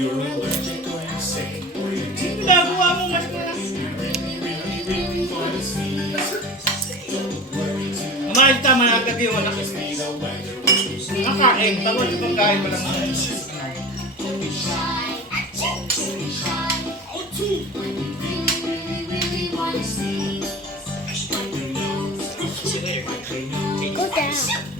Ginagawa mo mas Mama, tama na agad yung anak. Nakain, tawag yung pagkain mo lang. Go down.